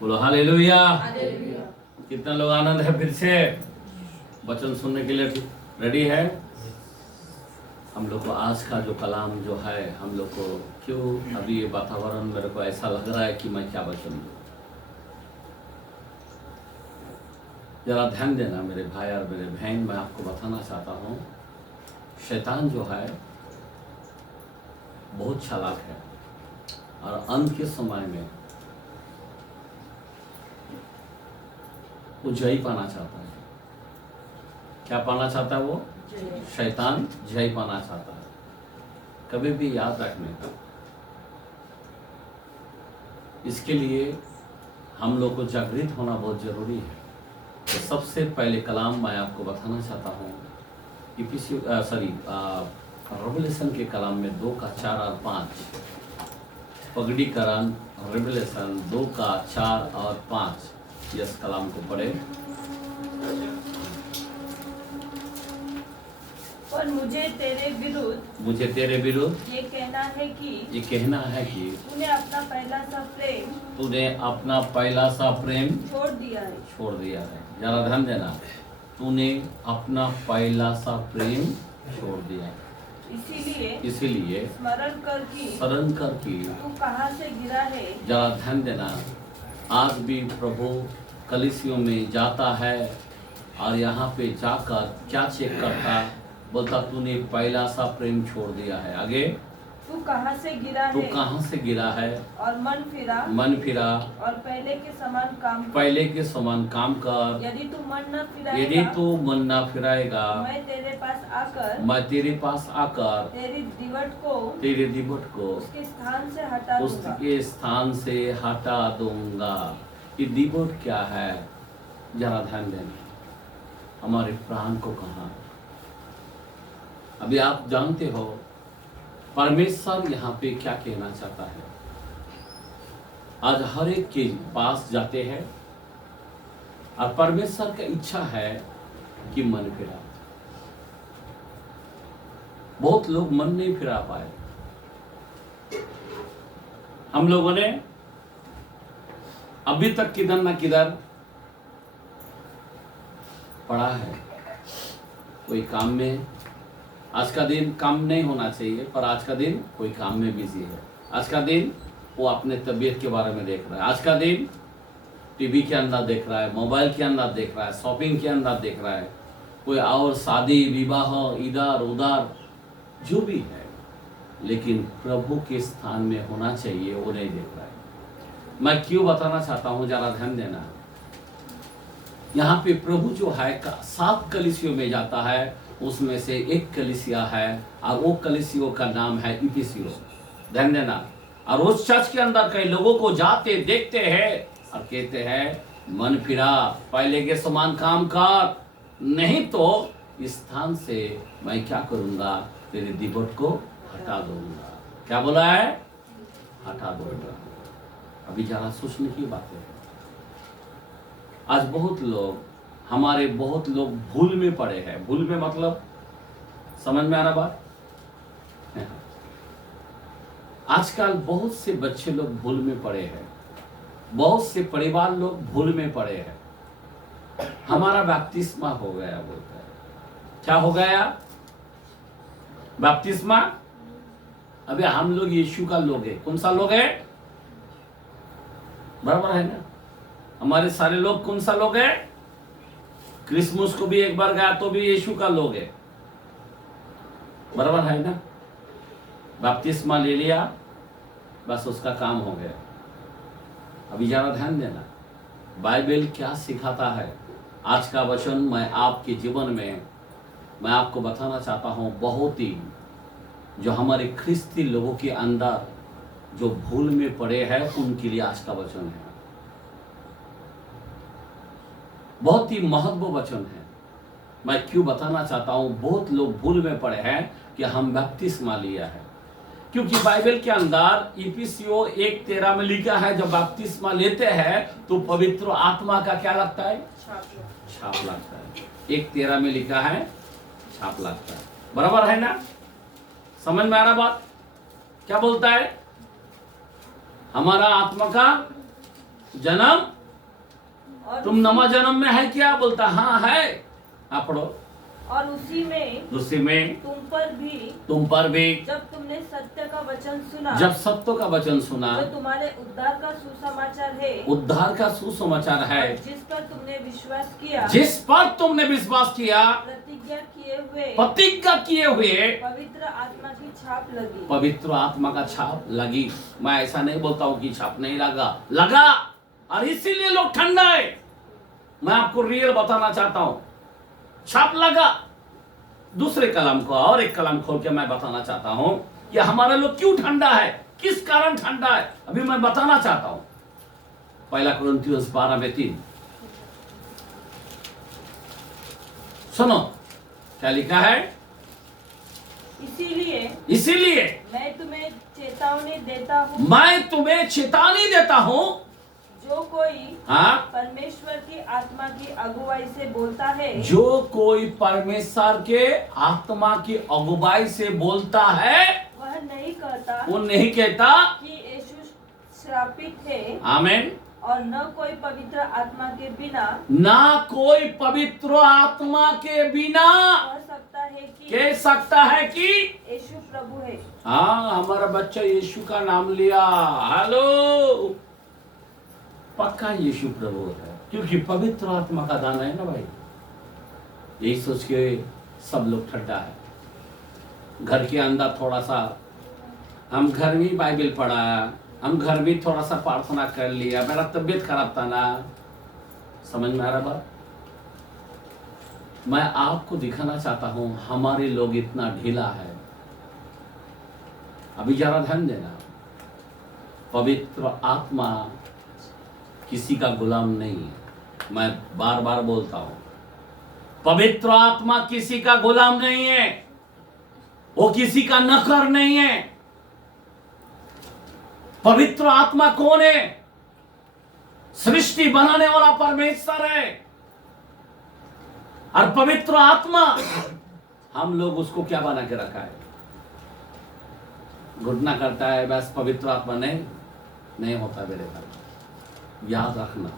बोलो hallelujah. Hallelujah. कितना लोग आनंद है फिर से वचन सुनने के लिए रेडी है? हम लोग को आज का जो कलाम जो है, हम लोग को क्यों अभी ये वातावरण मेरे को ऐसा लग रहा है कि मैं क्या वचन दूं। जरा ध्यान देना मेरे भाई और मेरे बहन, मैं आपको बताना चाहता हूँ शैतान जो है बहुत चालाक है और अंत के समय में वो जय पाना चाहता है। क्या पाना चाहता है वो? शैतान जय पाना चाहता है। कभी भी याद रखने का, इसके लिए हम लोग को जागृत होना बहुत जरूरी है। तो सबसे पहले कलाम मैं आपको बताना चाहता हूँ रेवलेशन के कलाम में 2 का 4 और 5। पगड़ी करान रेवलेशन 2 का 4 और 5, इस कलाम को पढ़े। और मुझे तेरे विरुद्ध ये कहना है कि तूने अपना पहला सा प्रेम छोड़ दिया है। जरा ध्यान देना, तूने अपना पहला सा प्रेम छोड़ दिया है। इसीलिए स्मरण कर कि तू कहाँ से गिरा है। जरा ध्यान देना, आज भी प्रभु कलीसियों में जाता है और यहाँ पे जाकर क्या चेक करता, बोलता तूने पहला सा प्रेम छोड़ दिया है। आगे, तू कहाँ से गिरा है और मन फिरा और पहले के समान काम कर। यदि तू मन न फिराएगा मैं तेरे पास आकर तेरी दिवट को उसके स्थान से हटा दूंगा। ये दिवट क्या है? जरा ध्यान देना, हमारे प्राण को कहा। अभी आप जानते हो परमेश्वर यहाँ पे क्या कहना चाहता है। आज हर एक के पास जाते हैं और परमेश्वर का इच्छा है कि मन फिरा। बहुत लोग मन नहीं फिरा पाए। हम लोगों ने अभी तक किधर ना किधर पड़ा है, कोई काम में। आज का दिन काम नहीं होना चाहिए, पर आज का दिन कोई काम में बिजी है। आज का दिन वो अपने तबीयत के बारे में देख रहा है। आज का दिन टीवी के अंदर देख रहा है, मोबाइल के अंदर देख रहा है, शॉपिंग के अंदर देख रहा है, कोई और शादी विवाह इधर उधर जो भी है, लेकिन प्रभु के स्थान में होना चाहिए वो नहीं देख रहा है। मैं क्यों बताना चाहता हूँ, जरा ध्यान देना। यहाँ पे प्रभु जो है 7 कलीसियों में जाता है, उसमें से एक कलीसिया है और वो कलीसियों का नाम है इफिसियों। ध्यान देना। और उस चर्च के अंदर कई लोगों को जाते देखते हैं और कहते हैं मन फिरा, पहले के समान काम कर, नहीं तो इस स्थान से मैं क्या करूंगा, तेरे दिवट को हटा दूंगा। क्या बोला है? हटा दूंगा। अभी जरा सोचने की बात है। आज बहुत लोग भूल में पड़े हैं। भूल में मतलब समझ में आ रहा बात? आजकल बहुत से बच्चे लोग भूल में पड़े हैं, बहुत से परिवार लोग भूल में पड़े हैं। हमारा बपतिस्मा हो गया बोलता है। क्या हो गया? बपतिस्मा। अबे हम लोग यीशु का लोग है। कौन सा लोग है? बराबर है ना? हमारे सारे लोग कौन सा लोग है? क्रिसमस को भी एक बार गया तो भी यीशु का लोग है। बराबर है ना? बपतिस्मा ले लिया, बस उसका काम हो गया। अभी जरा ध्यान देना, बाइबल क्या सिखाता है। आज का वचन मैं आपके जीवन में मैं आपको बताना चाहता हूँ। बहुत ही जो हमारे ख्रिस्ती लोगों के अंदर जो भूल में पड़े हैं, उनके लिए आज का वचन है। बहुत ही महत्व वचन है। मैं क्यों बताना चाहता हूँ, बहुत लोग भूल में पड़े हैं कि हम बपतिस्मा लिया है, क्योंकि बाइबल के अंदर इफिसियों 1:13 में लिखा है जब बपतिस्मा लेते हैं तो पवित्र आत्मा का क्या लगता है? छाप लगता है। 1:13 में लिखा है छाप लगता है। बराबर है ना? समझ में आ रहा बात? क्या बोलता है? हमारा आत्मा का जन्म और तुम नवा जन्म में है क्या? बोलता हाँ है। हाँ पढ़ो। और उसी में तुम पर भी जब तुमने सत्य का वचन सुना, जब सत्य का वचन सुना, जो तुम्हारे उद्धार का सुसमाचार है, उद्धार का सुसमाचार है, और जिस पर तुमने विश्वास किया, जिस पर तुमने विश्वास किया, प्रतिज्ञा किए हुए पवित्र आत्मा की छाप लगी। पवित्र आत्मा का छाप लगी। मैं ऐसा नहीं बोलता हूँ कि छाप नहीं लगा, और इसीलिए लोग ठंडा है। मैं आपको रियल बताना चाहता हूँ, छाप लगा। दूसरे कलम को और एक कलम खोल के मैं बताना चाहता हूं कि हमारा लोग क्यों ठंडा है, किस कारण ठंडा है, अभी मैं बताना चाहता हूं। पहला कुरिन्थियोस 12:3 सुनो क्या लिखा है। इसीलिए मैं तुम्हें चेतावनी देता हूं, जो कोई हाँ, परमेश्वर की आत्मा की अगुवाई से बोलता है, जो कोई परमेश्वर के आत्मा की अगुवाई से बोलता है, वह नहीं कहता वो नहीं कहता कि यीशु श्रापित है। आमीन। और न कोई पवित्र आत्मा के बिना कह सकता है कि यीशु प्रभु है। हाँ, हमारा बच्चा यीशु का नाम लिया, हेलो, पक्का यीशु प्रभु है, क्योंकि पवित्र आत्मा का दान है ना भाई। यही सोच के सब लोग ठंडा है। घर के अंदर थोड़ा सा हम घर में बाइबल पढ़ा, हम घर में थोड़ा सा प्रार्थना कर लिया, मेरा तबीयत खराब था ना, समझ में आ रहा बात। मैं आपको दिखाना चाहता हूं हमारे लोग इतना ढीला है। अभी जरा ध्यान देना, पवित्र आत्मा किसी का गुलाम नहीं है। मैं बार बार बोलता हूं, पवित्र आत्मा किसी का गुलाम नहीं है, वो किसी का नौकर नहीं है। पवित्र आत्मा कौन है? सृष्टि बनाने वाला परमेश्वर है। और पवित्र आत्मा हम लोग उसको क्या बना के रखा है? घुटना करता है बस। पवित्र आत्मा नहीं होता मेरे घर। याद रखना,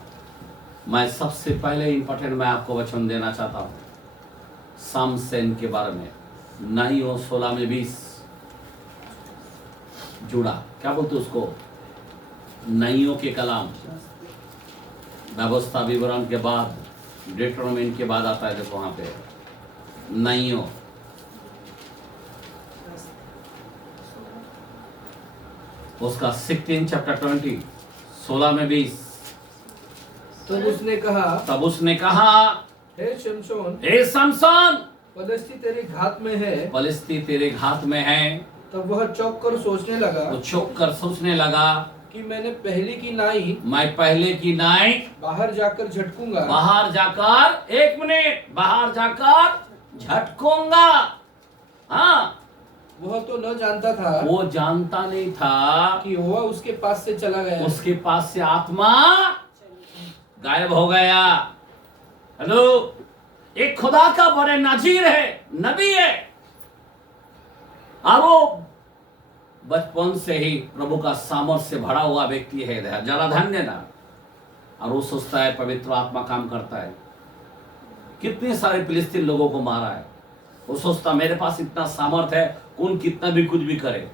मैं सबसे पहले इंपॉर्टेंट मैं आपको वचन देना चाहता हूं सामसन के बारे में। 9:16-20 जुड़ा, क्या बोलते उसको, नाइयों के कलाम, व्यवस्था विवरण के बाद डिटरमिनेंट के बाद आता है। देखो वहां पे नाइयों, उसका 16 चैप्टर 20 16-20। तब उसने कहा हे शमशोन, फलिस्ती तेरे घात में है। फलिस्ती तेरे घात में है। तब वह चौंक कर सोचने लगा कि मैं पहले की नाई बाहर जाकर झटकूंगा। बाहर जाकर झटकूंगा। हाँ, वह तो न जानता था, वो जानता नहीं था कि वह उसके पास से चला गया, उसके पास से आत्मा गायब हो गया। हेलो, एक खुदा का बड़े नजीर है, नबी है, और वो बचपन से ही प्रभु का सामर्थ से भरा हुआ व्यक्ति है। जरा ध्यान देना। और वो सोचता है पवित्र आत्मा काम करता है। कितने सारे फिलिस्तीन लोगों को मारा है। वो सोचता मेरे पास इतना सामर्थ है, कौन कितना भी कुछ भी करे।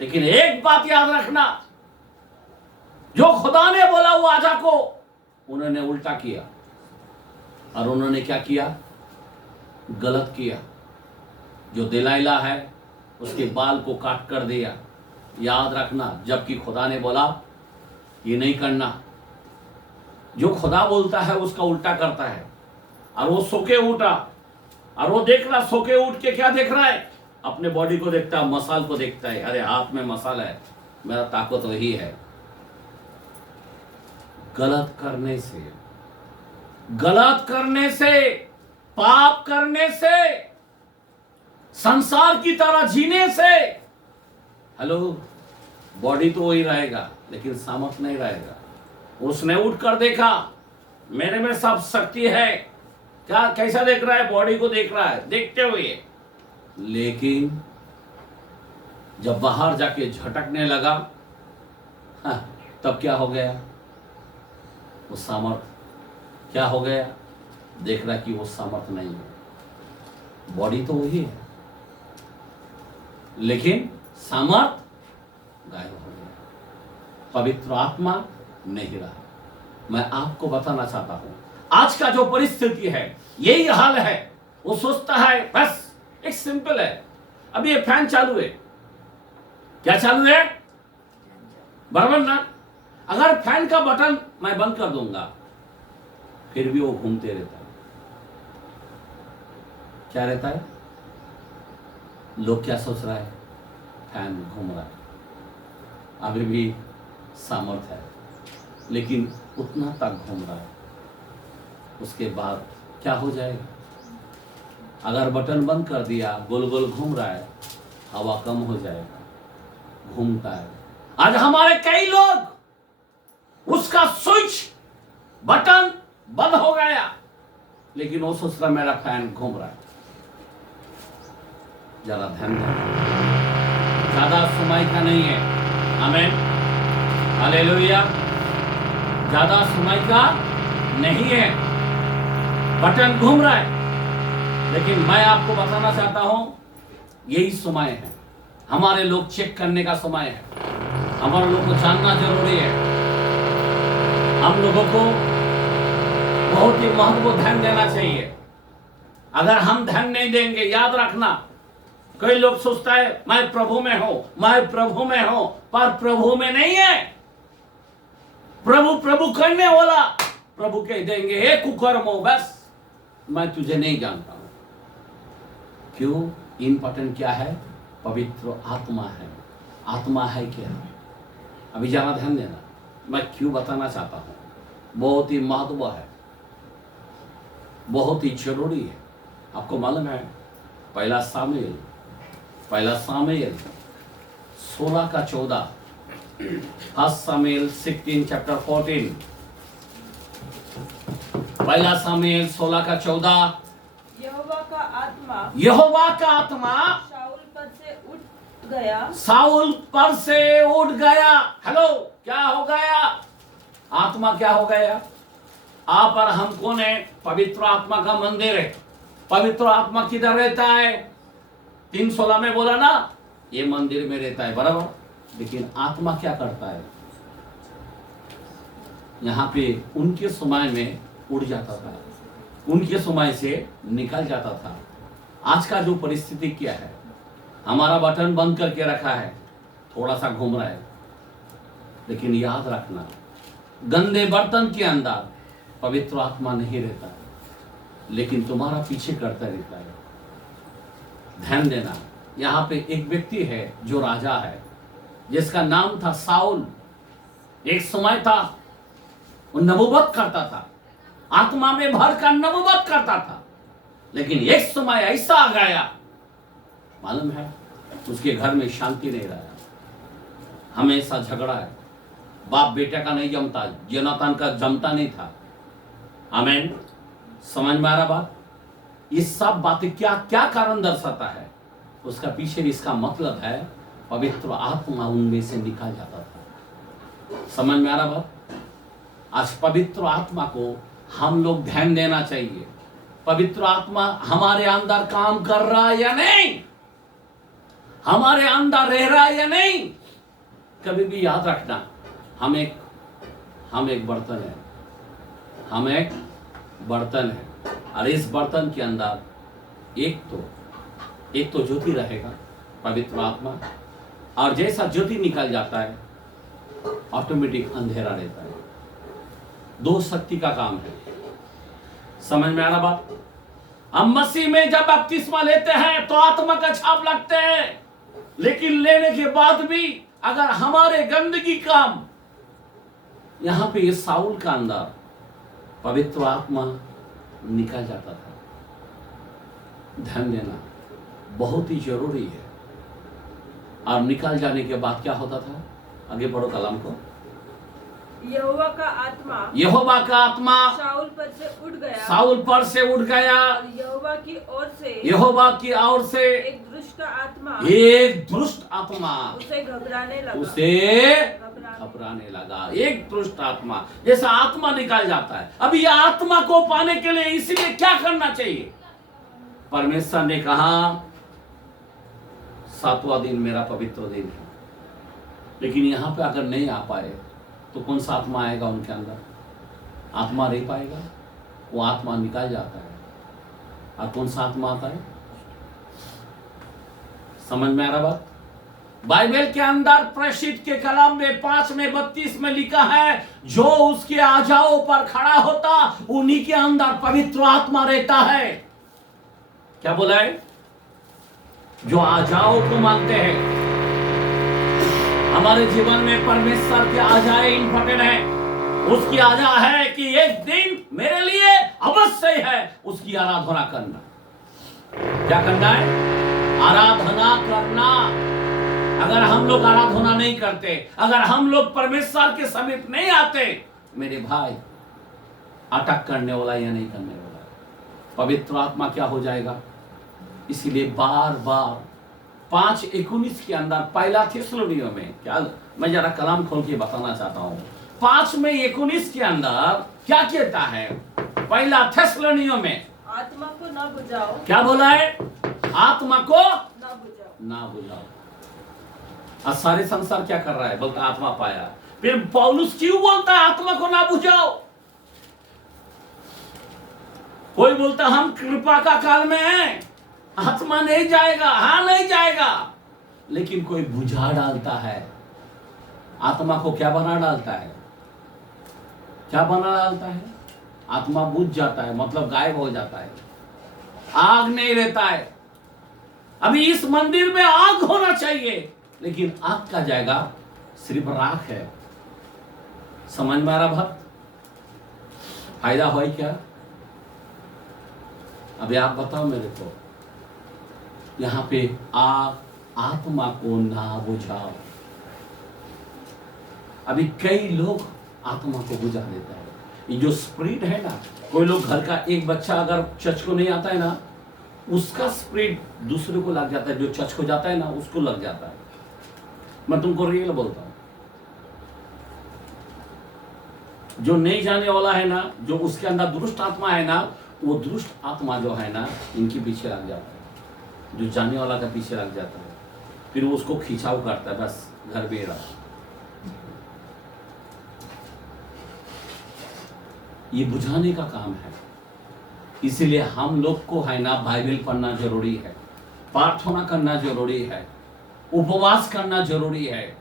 लेकिन एक बात याद रखना, जो खुदा ने बोला वो आजा को उन्होंने उल्टा किया। और उन्होंने क्या किया? गलत किया। जो दिलाइला है उसके बाल को काट कर दिया। याद रखना, जबकि खुदा ने बोला ये नहीं करना। जो खुदा बोलता है उसका उल्टा करता है। और वो सो के उठा, और वो देख रहा, सो के उठ के क्या देख रहा है? अपने बॉडी को देखता है, मसाल को देखता है। अरे हाथ में मसाल है, मेरा ताकत वही है। गलत करने से, पाप करने से, संसार की तरह जीने से, हेलो, बॉडी तो वही रहेगा लेकिन सामर्थ नहीं रहेगा। उसने उठ कर देखा, मेरे में सब शक्ति है। क्या, कैसा देख रहा है? बॉडी को देख रहा है, देखते हुए। लेकिन जब बाहर जाके झटकने लगा, हाँ, तब क्या हो गया? वो सामर्थ क्या हो गया? देख रहा कि वो सामर्थ नहीं है, बॉडी तो वही है लेकिन सामर्थ गायब हो गया, पवित्र आत्मा नहीं रहा। मैं आपको बताना चाहता हूं, आज का जो परिस्थिति है यही हाल है। वो सोचता है बस एक सिंपल है, अभी ये फैन चालू है, क्या चालू है बराबर ना? अगर फैन का बटन मैं बंद कर दूंगा फिर भी वो घूमते रहता है। क्या रहता है? लोग क्या सोच रहा है? फैन घूम रहा है, अभी भी सामर्थ्य है लेकिन उतना तक घूम रहा है, उसके बाद क्या हो जाएगा? अगर बटन बंद कर दिया, गोल गोल घूम रहा है, हवा कम हो जाएगा, घूमता है। आज हमारे कई लोग उसका स्विच बटन बंद हो गया लेकिन वो सोच रहा मेरा फैन घूम रहा है। जरा ध्यान देना, ज्यादा समय का नहीं है। आमीन, हालेलुया। ज्यादा समय का नहीं है, बटन घूम रहा है लेकिन मैं आपको बताना चाहता हूं यही समय है, हमारे लोग चेक करने का समय है, हमारे लोगों को जानना जरूरी है। हम लोगों को बहुत ही महत्वपूर्ण ध्यान देना चाहिए। अगर हम ध्यान नहीं देंगे, याद रखना, कई लोग सोचता है मैं प्रभु में हूं, मैं प्रभु में हूं, पर प्रभु में नहीं है। प्रभु प्रभु करने वाला प्रभु कह देंगे हे कुकर्मो, बस मैं तुझे नहीं जानता हूं। क्यों? इंपॉर्टेंट क्या है? पवित्र आत्मा है। आत्मा है क्या? अभी ज्यादा ध्यान देना, मैं क्यों बताना चाहता हूं, बहुत ही महत्व है, बहुत ही जरूरी है। आपको मालूम है पहला सामुएल 16:14, फर्स्ट सामुएल 16:14, पहला सामुएल 16:14। यहोवा का आत्मा शाऊल पर से उठ गया। साउल पर से उठ गया। हेलो, क्या हो गया? आत्मा क्या हो गया? आप और हम कौन है? पवित्र आत्मा का मंदिर है। पवित्र आत्मा किधर रहता है? 3:16 में बोला ना, ये मंदिर में रहता है, बराबर। लेकिन आत्मा क्या करता है? यहाँ पे उनके समय में उड़ जाता था, उनके समय से निकल जाता था। आज का जो परिस्थिति क्या है, हमारा बटन बंद करके रखा है, थोड़ा सा घूम रहा है, लेकिन याद रखना गंदे बर्तन के अंदर पवित्र आत्मा नहीं रहता, लेकिन तुम्हारा पीछे करता रहता है। ध्यान देना, यहाँ पे एक व्यक्ति है जो राजा है, जिसका नाम था साउल। एक समय था वो नबूवत करता था, आत्मा में भर कर नबूवत करता था, लेकिन एक समय ऐसा आ गया, मालूम है, उसके घर में शांति नहीं रहा, हमेशा झगड़ा है, बाप बेटे का नहीं जमता, जोनाथन का जमता नहीं था। आमीन, समझ में आ रहा बात? ये सब बातें क्या क्या कारण दर्शाता है? उसका पीछे इसका मतलब है पवित्र आत्मा उनमें से निकल जाता था। समझ में आ रहा बात? आज पवित्र आत्मा को हम लोग ध्यान देना चाहिए। पवित्र आत्मा हमारे अंदर काम कर रहा है या नहीं, हमारे अंदर रह रहा है या नहीं। कभी भी याद रखना, हम एक बर्तन है, हम एक बर्तन है, और इस बर्तन के अंदर एक तो ज्योति रहेगा, पवित्र आत्मा, और जैसा ज्योति निकल जाता है ऑटोमेटिक अंधेरा रहता है। दो शक्ति का काम है। समझ में आ रहा बात? हम मसीह में जब बपतिस्मा लेते हैं तो आत्मा का छाप लगते हैं, लेकिन लेने के बाद भी अगर हमारे गंदगी काम, यहां पे ये साउल का अंदर पवित्र आत्मा निकल जाता था। ध्यान देना, बहुत ही जरूरी है। और निकल जाने के बाद क्या होता था? आगे बढ़ो कलाम को। यहोवा का आत्मा शाऊल पर से उठ गया, और यहोवा की ओर से एक दुष्ट आत्मा उसे घबराने घबराने लगा। एक दुष्ट आत्मा, जैसा आत्मा निकाल जाता है। अब ये आत्मा को पाने के लिए इसलिए क्या करना चाहिए? परमेश्वर ने कहा 7वां दिन मेरा पवित्र दिन है। लेकिन यहां पे अगर नहीं आ पाए तो कौन सा आत्मा आएगा उनके अंदर? आत्मा रह पाएगा? वो आत्मा निकाल जाता है। और कौन सा आत्मा आता है? समझ में आ रहा बात? बाइबल के अंदर प्रेषित के कलाम में 5:32 में लिखा है, जो उसके आजाओं पर खड़ा होता उन्हीं के अंदर पवित्र आत्मा रहता है। क्या बोला है? जो आजाओं को मानते हैं। हमारे जीवन में परमेश्वर के आजाए इंपॉर्टेंट है। उसकी आजा है कि एक दिन मेरे लिए अवश्य है उसकी आराधना करना। क्या करना है? आराधना करना। अगर हम लोग आराधना नहीं करते, अगर हम लोग परमेश्वर के समीप नहीं आते, मेरे भाई, अटक करने वाला या नहीं करने वाला, पवित्र आत्मा क्या हो जाएगा? इसीलिए बार बार 5:19 के अंदर पहला थिस्सलुनीकियों में, क्या मैं जरा कलाम खोल के बताना चाहता हूं, 5:19 के अंदर क्या कहता है? पहला थिस्सलुनीकियों में आत्मा को न बुझाओ। क्या बोला है? आत्मा को न बुझाओ। ना बुझाओ। आज सारे संसार क्या कर रहा है? बोलता आत्मा पाया। फिर पौलुस क्यों बोलता है आत्मा को ना बुझाओ? कोई बोलता हम कृपा का काल में हैं, आत्मा नहीं जाएगा। हाँ, नहीं जाएगा। लेकिन कोई बुझा डालता है। आत्मा को क्या बना डालता है? क्या बना डालता है? आत्मा बुझ जाता है, मतलब गायब हो जाता है। आग नहीं रहता है। अभी इस मंदिर में आग होना चाहिए, लेकिन आग का जाएगा सिर्फ राख है। समझ में आ रहा भक्त? फायदा हो क्या? अभी आप बताओ मेरे को, यहां पे आग आत्मा को ना बुझाओ। अभी कई लोग आत्मा को बुझा देता है। ये जो स्पिरिट है ना, कोई लोग घर का एक बच्चा अगर चर्च को नहीं आता है ना, उसका स्पिरिट दूसरे को लग जाता है। जो चर्च को जाता है ना, उसको लग जाता है। मैं तुमको रियल बोलता हूं। जो नहीं जाने वाला है ना, जो उसके अंदर दुष्ट आत्मा है ना, वो दुष्ट आत्मा जो है ना, इनके पीछे लग जाता है। जो जाने वाला का पीछे लग जाता है, फिर वो उसको खिंचाव करता है, बस घर में रहा। ये बुझाने का काम है। इसीलिए हम लोग को है ना बाइबल पढ़ना जरूरी है, प्रार्थना करना जरूरी है, उपवास करना जरूरी है।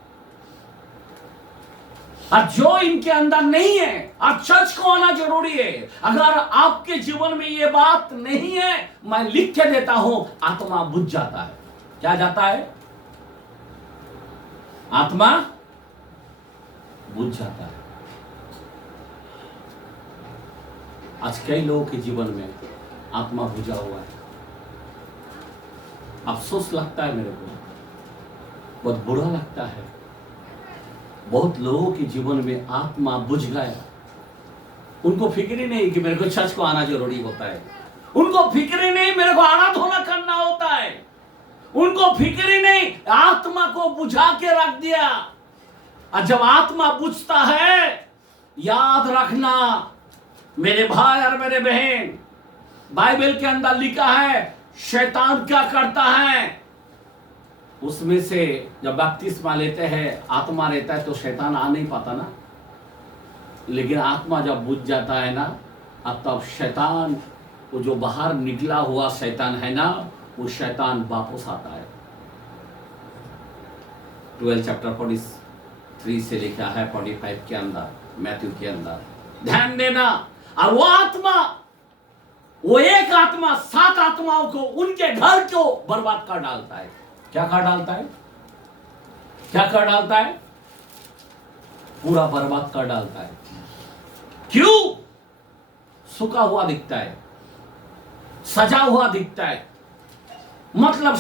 और जो इनके अंदर नहीं है, आप चर्च को आना जरूरी है। अगर आपके जीवन में ये बात नहीं है, मैं लिख के देता हूं, आत्मा बुझ जाता है। क्या जाता है? आत्मा बुझ जाता है। आज कई लोगों के जीवन में आत्मा बुझा हुआ है। अफसोस लगता है मेरे को, बहुत बुरा लगता है। बहुत लोगों के जीवन में आत्मा बुझ गया। उनको फिक्र ही नहीं कि मेरे को चर्च को आना जरूरी होता है। उनको फिक्र ही नहीं मेरे को आराधना करना होता है। उनको फिक्र ही नहीं, आत्मा को बुझा के रख दिया। और जब आत्मा बुझता है, याद रखना मेरे भाई और मेरे बहन, बाइबल के अंदर लिखा है शैतान क्या करता है। उसमें से जब बपतिस्मा लेते हैं, आत्मा रहता है तो शैतान आ नहीं पाता ना। लेकिन आत्मा जब बुझ जाता है ना, अब तब शैतान, वो जो बाहर निकला हुआ शैतान है ना, वो शैतान वापस आता है। 12 चैप्टर 43 से लिखा है 45 के अंदर, मैथ्यू के अंदर। ध्यान देना। और वो आत्मा, वो एक आत्मा 7 आत्माओं को, उनके घर को बर्बाद कर डालता है। क्या कर डालता है? क्या कर डालता है? पूरा बर्बाद कर डालता है। क्यों? सूखा हुआ दिखता है, सजा हुआ दिखता है। मतलब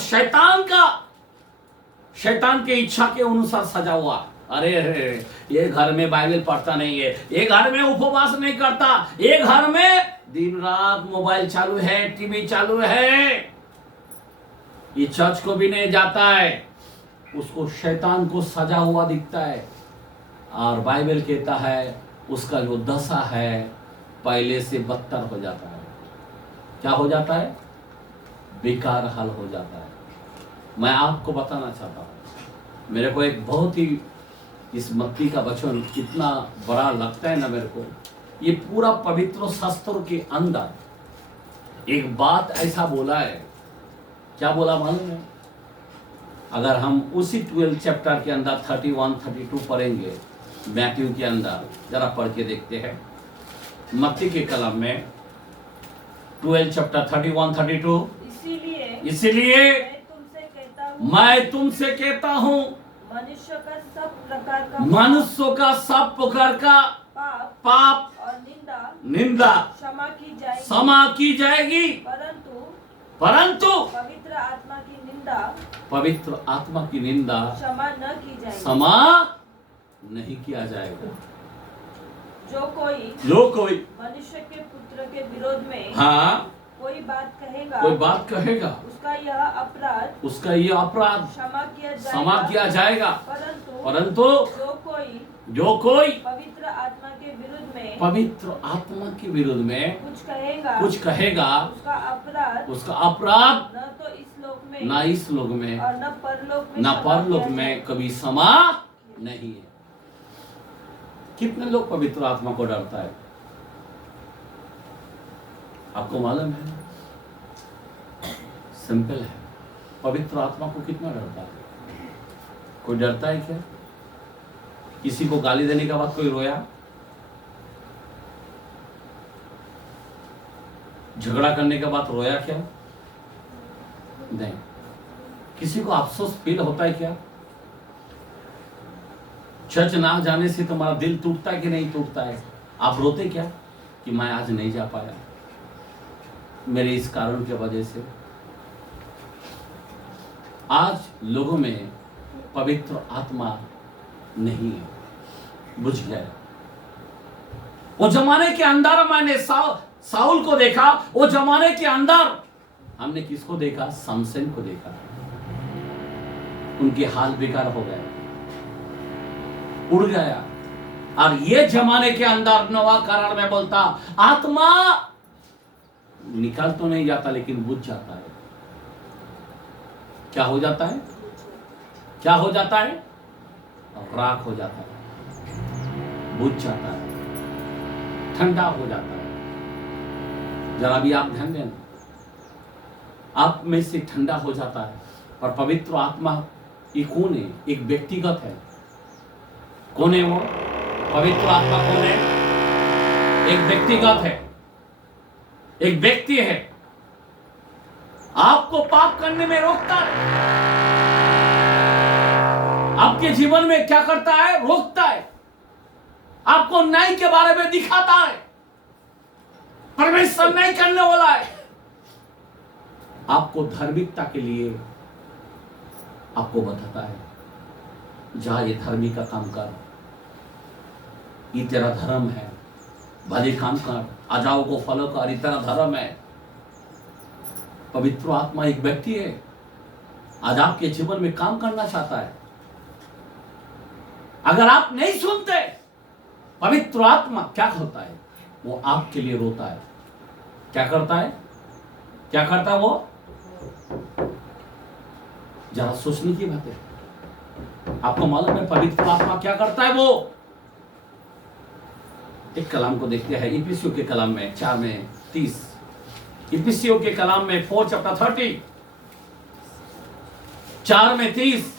शैतान के इच्छा के अनुसार सजा हुआ। अरे ये घर में बाइबल पढ़ता नहीं है, ये घर में उपवास नहीं करता, ये घर में दिन रात मोबाइल चालू है, टीवी चालू है, ये चर्च को भी नहीं जाता है। उसको शैतान को सजा हुआ दिखता है। और बाइबल कहता है उसका जो दशा है पहले से बदतर हो जाता है। क्या हो जाता है? बेकार हाल हो जाता है। मैं आपको बताना चाहता हूँ, मेरे को एक बहुत ही इस मत्ती का वचन इतना बड़ा लगता है ना मेरे को। ये पूरा पवित्र शास्त्र के अंदर एक बात ऐसा बोला है। क्या बोला मालूम है? अगर हम उसी 12 चैप्टर के अंदर 31, 32 पढ़ेंगे, मैथ्यू के अंदर जरा पढ़ के देखते हैं। मत्ती के कलम में 12 चैप्टर 31, 32। इसीलिए मैं तुमसे कहता हूँ मनुष्य का सब प्रकार का पाप और निंदा क्षमा की जाएगी, परंतु पवित्र आत्मा की निंदा क्षमा नहीं किया जाएगा। जो कोई मनुष्य के पुत्र के विरोध में हाँ कोई बात कहेगा उसका यह अपराध क्षमा किया जाएगा, परंतु जो कोई पवित्र आत्मा के विरुद्ध में कुछ कहेगा उसका अपराध न इस लोक में और न परलोक में कभी क्षमा नहीं है। कितने लोग पवित्र आत्मा को डरता है? आपको मालूम है? सिंपल है, पवित्र आत्मा को कितना डरता है? कोई डरता है क्या? किसी को गाली देने के बाद कोई रोया? झगड़ा करने के बाद रोया क्या? नहीं। किसी को अफसोस फील होता है क्या? चर्च ना जाने से तुम्हारा दिल टूटता है कि नहीं टूटता है? आप रोते क्या कि मैं आज नहीं जा पाया मेरे इस कारण की वजह से? आज लोगों में पवित्र आत्मा नहीं है, बुझ गया। वो जमाने के अंदर मैंने साउल को देखा, वो जमाने के अंदर हमने किसको देखा? समसन को देखा। उनके हाल बेकार हो गए, उड़ गया। और ये जमाने के अंदर नवा करार में बोलता आत्मा निकल तो नहीं जाता लेकिन बुझ जाता है। क्या हो जाता है? क्या हो जाता है? राख हो जाता है, बुझ जाता है, ठंडा हो जाता है। जरा भी आप ध्यान देना, आप में से ठंडा हो जाता है। और पवित्र आत्मा ये कौन है? एक व्यक्तिगत है। कौन है वो? पवित्र आत्मा कौन है? एक व्यक्तिगत है, एक व्यक्ति है। आपको पाप करने में रोकता है, आपके जीवन में क्या करता है? रोकता है। आपको न्याय के बारे में दिखाता है। परमेश्वर नहीं करने वाला है। आपको धार्मिकता के लिए आपको बताता है, जा ये धार्मिक का काम कर, ये तेरा धर्म है, भले काम कर, आजाओ को फॉलो कर, ये तेरा धर्म है। पवित्र आत्मा एक व्यक्ति है, आज आपके जीवन में काम करना चाहता है। अगर आप नहीं सुनते, पवित्र आत्मा क्या होता है? वो आपके लिए रोता है। क्या करता है? क्या करता है वो? जरा सोचने की बात है। आपको मालूम है पवित्र आत्मा क्या करता है? वो एक कलाम को देखते हैं, इफिसियों के कलाम में 4:30। इफिसियों के कलाम में 4 चैप्टर 30 4:30।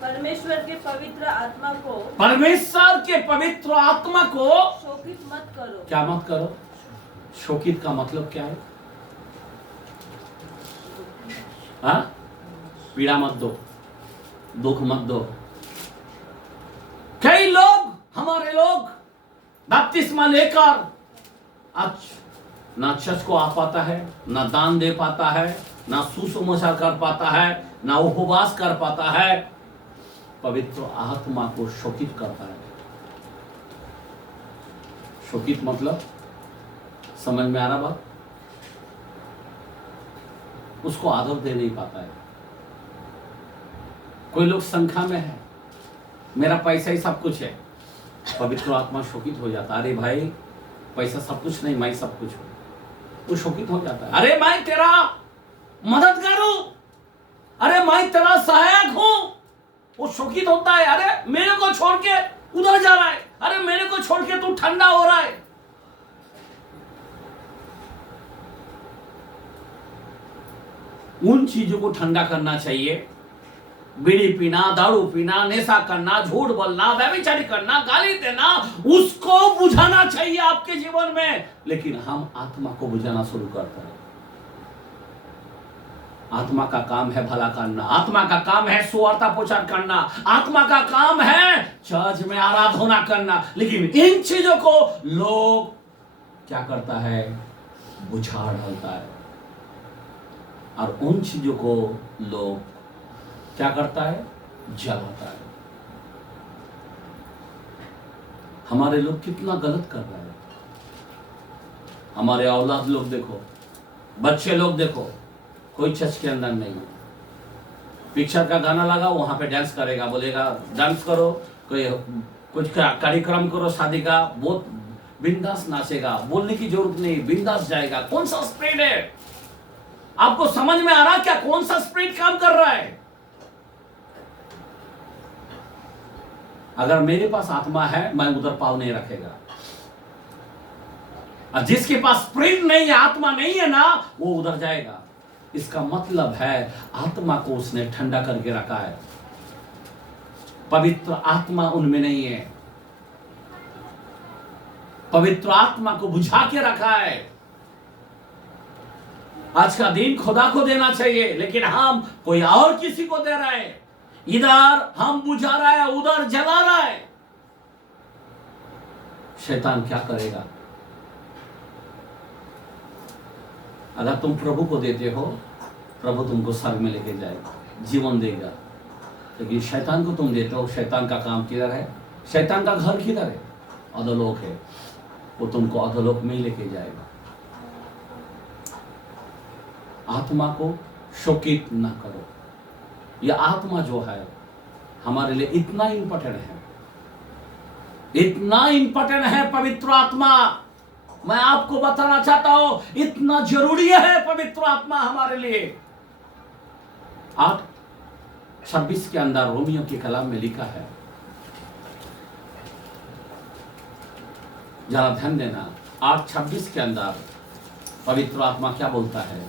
परमेश्वर के पवित्र आत्मा को शोकित मत करो। क्या मत करो? शोकित का मतलब क्या है? हाँ? पीड़ा मत दो, दुख मत दो। कई लोग, हमारे लोग बपतिस्मा लेकर आज ना चर्च को आ पाता है, ना दान दे पाता है, ना सुसमाचार कर पाता है, ना उपवास कर पाता है। पवित्र आत्मा को शोकित करता है। शोकित मतलब समझ में आ रहा बात? उसको आदर दे नहीं पाता है। कोई लोग संख्या में है, मेरा पैसा ही सब कुछ है, पवित्र आत्मा शोकित हो जाता, अरे भाई पैसा सब कुछ नहीं, मैं सब कुछ हूं। वो शोकित हो जाता है, अरे मैं तेरा मददगार हूं, अरे मैं तेरा सहायक हूं। वो शोकित होता है, अरे मेरे को छोड़ के उधर जा रहा है, अरे मेरे को छोड़ के तू ठंडा हो रहा है। उन चीजों को ठंडा करना चाहिए, बीड़ी पीना, दारू पीना, नशा करना, झूठ बोलना, व्यभिचारी करना, गाली देना, उसको बुझाना चाहिए आपके जीवन में। लेकिन हम आत्मा को बुझाना शुरू करते हैं। आत्मा का काम है भला करना, आत्मा का काम है सुवार्ता प्रचार करना, आत्मा का काम है चर्च में आराधना करना। लेकिन इन चीजों को लोग क्या करता है, बुझा डालता है। और उन चीजों को लोग क्या करता है, जलाता है। हमारे लोग कितना गलत कर रहे हैं। हमारे औलाद लोग देखो, बच्चे लोग देखो, कोई चर्च के अंदर नहीं है। पिक्चर का गाना लगा, वहां पे डांस करेगा, बोलेगा डांस करो, कोई कुछ कार्यक्रम करो शादी का, बहुत बिंदास नाचेगा, बोलने की जरूरत नहीं, बिंदास जाएगा। कौन सा स्पिरिट है? आपको समझ में आ रहा क्या कौन सा स्पिरिट काम कर रहा है? अगर मेरे पास आत्मा है, मैं उधर पाव नहीं रखेगा। और जिसके पास स्पिरिट नहीं है, आत्मा नहीं है ना, वो उधर जाएगा। इसका मतलब है आत्मा को उसने ठंडा करके रखा है, पवित्र आत्मा उनमें नहीं है, पवित्र आत्मा को बुझा के रखा है। आज का दिन खुदा को देना चाहिए, लेकिन हम कोई और किसी को दे रहे हैं। इधर हम बुझा रहा है, उधर जला रहा है। शैतान क्या करेगा? अगर तुम प्रभु को देते हो, प्रभु तुमको स्वर्ग में लेके जाएगा, जीवन देगा। लेकिन शैतान को तुम देते हो, शैतान का काम किधर है? शैतान का घर किधर है? अधोलोक है। वो तुमको अधोलोक में ही लेके जाएगा। आत्मा को शोकित ना करो। यह आत्मा जो है हमारे लिए इतना इंपॉर्टेंट है, इतना इंपॉर्टेंट है पवित्र आत्मा। मैं आपको बताना चाहता हूं, इतना जरूरी है पवित्र आत्मा हमारे लिए। 8:26 के अंदर रोमियो के कलाम में लिखा है, जरा ध्यान देना। 8:26 के अंदर पवित्र आत्मा क्या बोलता है,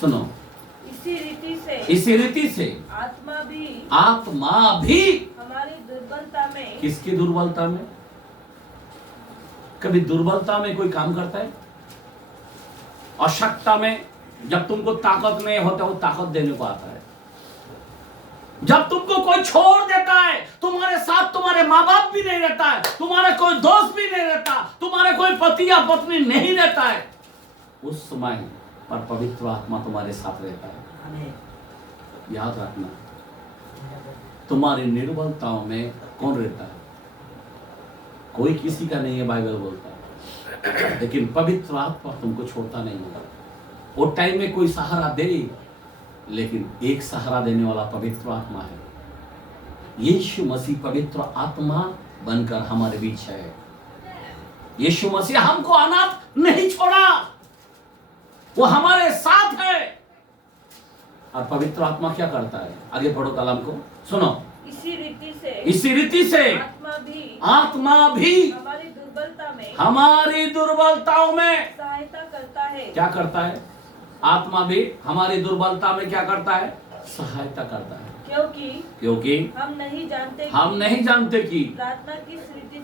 सुनो। इसी रीति से आत्मा भी हमारी दुर्बलता में। किसकी दुर्बलता में? कभी दुर्बलता में कोई काम करता है? अशक्तता में, जब तुमको ताकत नहीं होता, वो ताकत देने को आता है। जब तुमको कोई छोड़ देता है, तुम्हारे साथ तुम्हारे माँ बाप भी नहीं रहता है, तुम्हारा कोई दोस्त भी नहीं रहता, तुम्हारा कोई पति या पत्नी नहीं रहता है, उस समय पर पवित्र आत्मा तुम्हारे साथ रहता है। याद रखना, तुम्हारी निर्बलताओं में कौन रहता है? कोई किसी का नहीं है, बाइबल बोलता है। लेकिन पवित्र आत्मा तुमको छोड़ता नहीं होगा। वो टाइम में कोई सहारा दे, लेकिन एक सहारा देने वाला पवित्र आत्मा है। यीशु मसीह पवित्र आत्मा बनकर हमारे बीच है। यीशु मसीह हमको अनाथ नहीं छोड़ा, वो हमारे साथ है। और पवित्र आत्मा क्या करता है? आगे पढ़ो कलाम को, सुनो। इसी रीति से आत्मा भी हमारी दुर्बलताओं में सहायता करता है। क्या करता है? आत्मा भी हमारी दुर्बलता में क्या करता है? सहायता करता है। क्योंकि हम नहीं जानते कि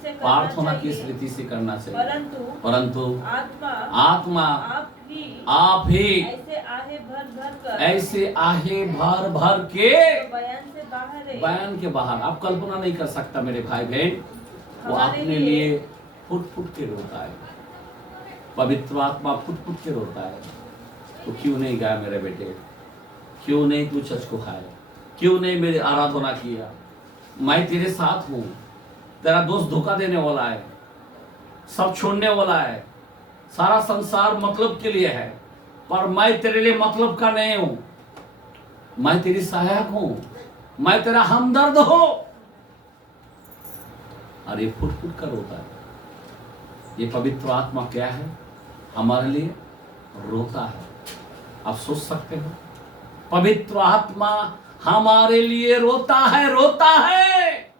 प्रार्थना किस रीति से करना चाहिए, परंतु आत्मा आप ही ऐसे आहे भर भर के बयान के बाहर। आप कल्पना नहीं कर सकता मेरे भाई बहन, वो अपने लिए फुट फुट के रोता है। पवित्र आत्मा फुट फुट के रोता है। तो क्यों नहीं गया मेरे बेटे? क्यों नहीं तू चर्च को खाया? क्यों नहीं मेरी आराधना किया? मैं तेरे साथ हूं। तेरा दोस्त धोखा देने वाला है, सब छोड़ने वाला है, सारा संसार मतलब के लिए है, पर मैं तेरे लिए मतलब का नहीं हूं। मैं तेरी सहायक हूं, मैं तेरा हमदर्द हूं। और ये फुट फुट कर रोता है। ये पवित्र आत्मा क्या है? हमारे लिए रोता है। आप सोच सकते हो, पवित्र आत्मा हमारे लिए रोता है, रोता है,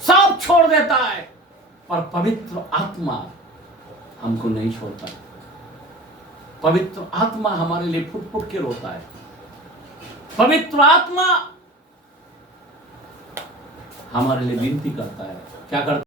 सब छोड़ देता है, पर पवित्र आत्मा हमको नहीं छोड़ता। पवित्र आत्मा हमारे लिए फुट फुट के रोता है। पवित्र आत्मा हमारे लिए विनती करता है। क्या करता है?